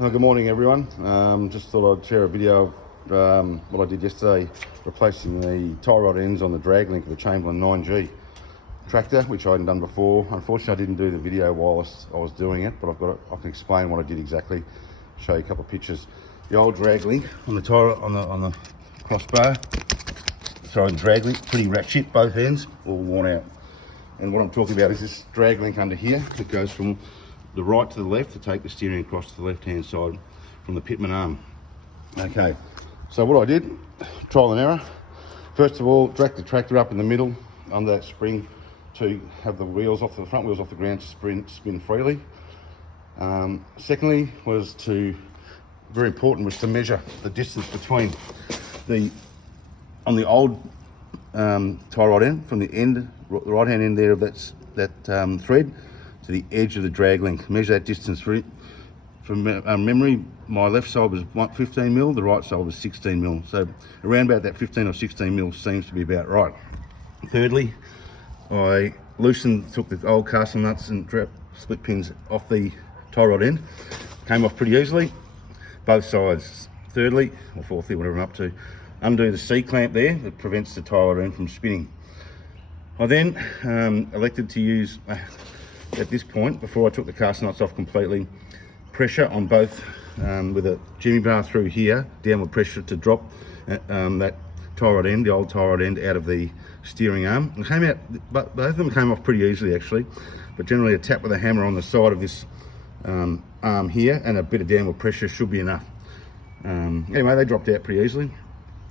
Good morning everyone. Just thought I'd share a video of what I did yesterday, replacing the tie rod ends on the drag link of the Chamberlain 9G tractor, which I hadn't done before. Unfortunately I didn't do the video whilst I was doing it, but I can explain what I did exactly, show you a couple of pictures. The old drag link on the tire on the crossbar, sorry, the drag link, pretty ratchet, both ends all worn out. And what I'm talking about is this drag link under here that goes from the right to the left to take the steering across to the left hand side from the pitman arm. Okay, so what I did, trial and error. First of all, dragged the tractor up in the middle under that spring to have the wheels off, the front wheels off the ground to spin freely. Secondly was very important, was to measure the distance between on the old tie rod end, from the end, the right hand end there of that thread to the edge of the drag link. Measure that distance for it. From memory, my left side was 15 mil, the right side was 16 mil. So around about that 15 or 16 mil seems to be about right. Thirdly, I took the old castle nuts and split pins off the tie rod end. Came off pretty easily, both sides. Thirdly, or fourthly, whatever I'm up to, undo the C-clamp there that prevents the tie rod end from spinning. I then elected to use, at this point, before I took the cast nuts off completely, pressure on both with a jimmy bar through here, downward pressure to drop that tie rod end, the old tie rod end, out of the steering arm. It came out, but both of them came off pretty easily actually, but generally a tap with a hammer on the side of this arm here and a bit of downward pressure should be enough. Anyway, they dropped out pretty easily.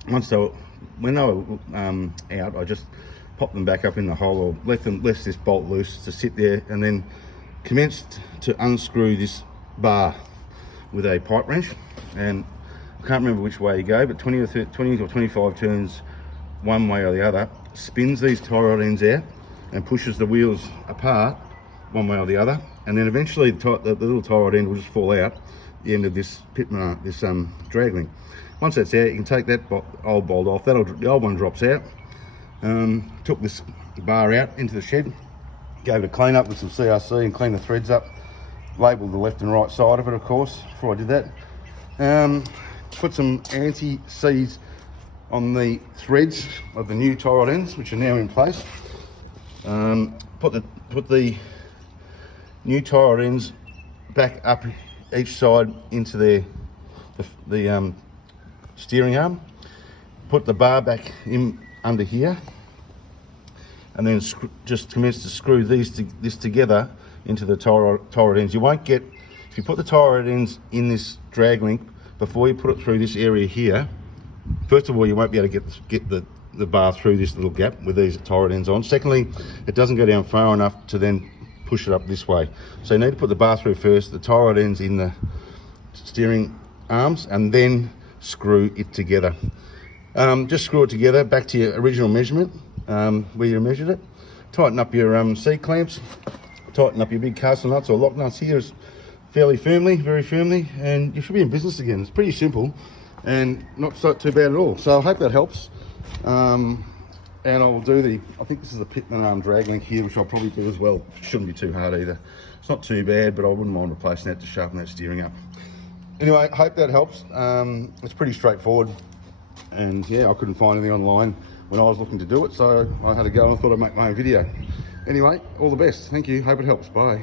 When they were out, I just popped them back up in the hole, or left this bolt loose to sit there, and then commenced to unscrew this bar with a pipe wrench. And I can't remember which way you go, but 20 or 25 turns one way or the other, spins these tie rod ends out and pushes the wheels apart one way or the other, and then eventually the little tie rod end will just fall out the end of this pitman, this drag link. Once that's out, you can take that old bolt off. The old one drops out. Took this bar out into the shed, gave it a clean up with some CRC and cleaned the threads up, labelled the left and right side of it, of course, before I did that. Put some anti-seize on the threads of the new tie rod ends, which are now in place. Put the new tie rod ends back up each side into the steering arm. Put the bar back in under here, and then just commence to screw this together into the tie rod ends. You won't get, if you put the tie rod ends in this drag link before you put it through this area here, first of all, you won't be able to get the bar through this little gap with these tie rod ends on. Secondly, it doesn't go down far enough to then push it up this way. So you need to put the bar through first, the tie rod ends in the steering arms, and then screw it together. Just screw it together back to your original measurement, where you measured it. Tighten up your C-clamps, tighten up your big castle nuts or lock nuts here fairly firmly, very firmly, and you should be in business again. It's pretty simple and not too bad at all. So I hope that helps. And I'll do I think this is the pitman arm drag link here, which I'll probably do as well. It shouldn't be too hard either. It's not too bad, but I wouldn't mind replacing that to sharpen that steering up. Anyway, hope that helps. It's pretty straightforward. And yeah, I couldn't find anything online when I was looking to do it, so I had to go and thought I'd make my own video. Anyway, all the best. Thank you. Hope it helps. Bye.